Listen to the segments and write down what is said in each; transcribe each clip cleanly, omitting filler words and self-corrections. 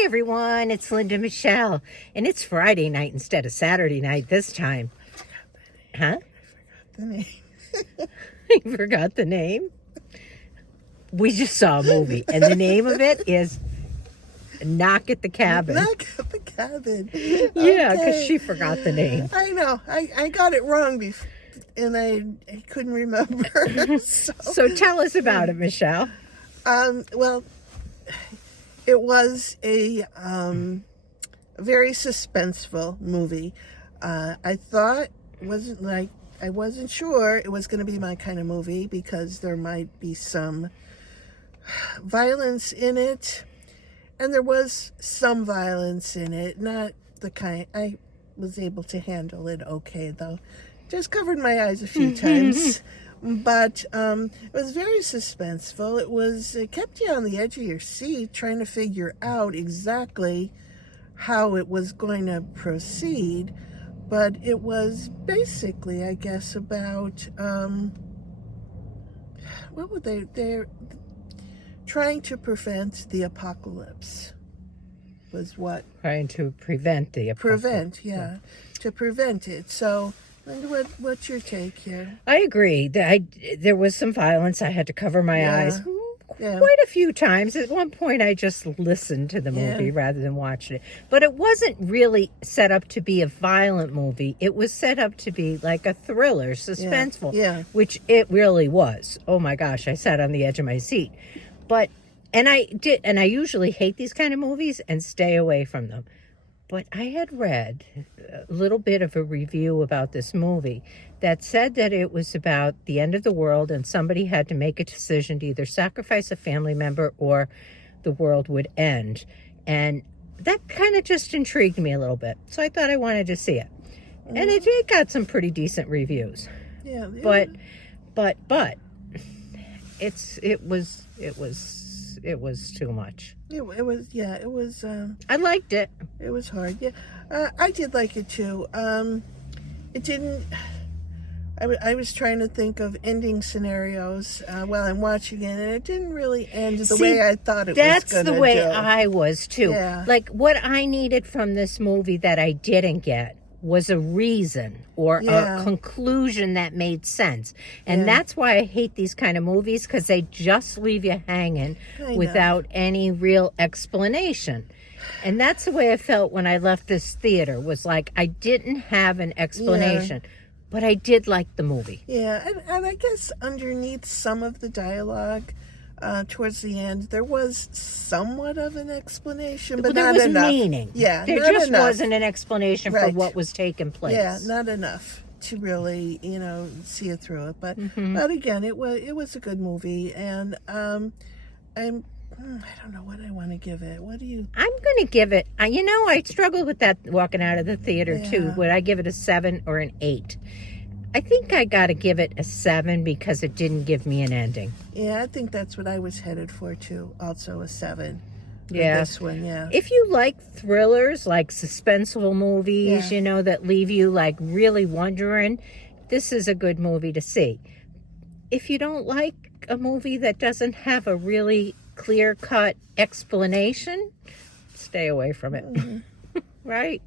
Hi, everyone. It's Linda Michelle, and it's Friday night instead of Saturday night this time. Huh? The name. You forgot the name? We just saw a movie, and the name of it is Knock at the Cabin. Knock at the Cabin. Yeah, because she forgot the name. I know. I got it wrong before, and I couldn't remember. So tell us about it, Michelle. Well, it was a very suspenseful movie. I thought I wasn't sure it was going to be my kind of movie because there might be some violence in it, and there was some violence in it. Not the kind I was able to handle it okay though. Just covered my eyes a few times. But it was very suspenseful. It kept you on the edge of your seat trying to figure out exactly how it was going to proceed. But it was basically, I guess, about, what would they're trying to prevent the apocalypse was what? Trying to prevent the apocalypse. To prevent it. So... What's your take here? I agree. There was some violence. I had to cover my eyes quite a few times. At one point, I just listened to the movie rather than watched it. But it wasn't really set up to be a violent movie. It was set up to be like a thriller, suspenseful, which it really was. Oh my gosh, I sat on the edge of my seat. And I usually hate these kind of movies and stay away from them. But I had read a little bit of a review about this movie that said that it was about the end of the world and somebody had to make a decision to either sacrifice a family member or the world would end. And that kind of just intrigued me a little bit. So I thought I wanted to see it. And it got some pretty decent reviews. Yeah. But it was too much. It was. I liked it. It was hard. Yeah, I did like it too. It didn't. I was trying to think of ending scenarios while I'm watching it, and it didn't really end the way I thought it was going to do. That's the way I was too. Yeah. Like what I needed from this movie that I didn't get was a reason or a conclusion that made sense. And that's why I hate these kind of movies, because they just leave you hanging without any real explanation. And that's the way I felt when I left this theater, was like I didn't have an explanation. But I did like the movie. Yeah, and I guess underneath some of the dialogue, towards the end, there was somewhat of an explanation, but not enough. There was meaning. Yeah, there not just enough. wasn't an explanation for what was taking place. Yeah, not enough to really, see it through it. But again, it was a good movie, and I don't know what I want to give it. What do you? I'm going to give it. I struggled with that walking out of the theater too. Would I give it a 7 or an 8? I think I got to give it a 7 because it didn't give me an ending. Yeah, I think that's what I was headed for too. Also a 7. This one, If you like thrillers, like suspenseful movies, that leave you like really wondering, this is a good movie to see. If you don't like a movie that doesn't have a really clear-cut explanation, stay away from it. Right?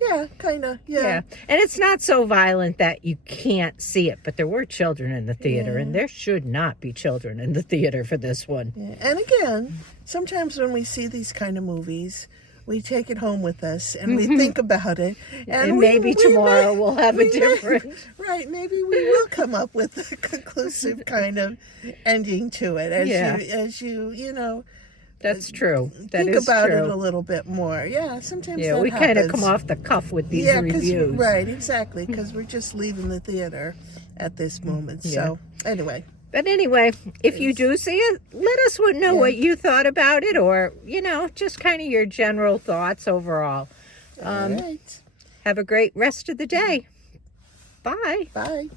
Yeah, kind of. Yeah. And it's not so violent that you can't see it, but there were children in the theater, and there should not be children in the theater for this one. Yeah. And again, sometimes when we see these kind of movies, we take it home with us and we think about it. And maybe tomorrow we'll have a different... Right, maybe we will come up with a conclusive kind of ending to it as you That's true. Think about it a little bit more. Yeah, sometimes that we happens. kind of come off the cuff with these reviews. Right, exactly, because we're just leaving the theater at this moment. So, anyway. But anyway, if you do see it, let us know what you thought about it, or, just kind of your general thoughts overall. All right. Have a great rest of the day. Bye. Bye.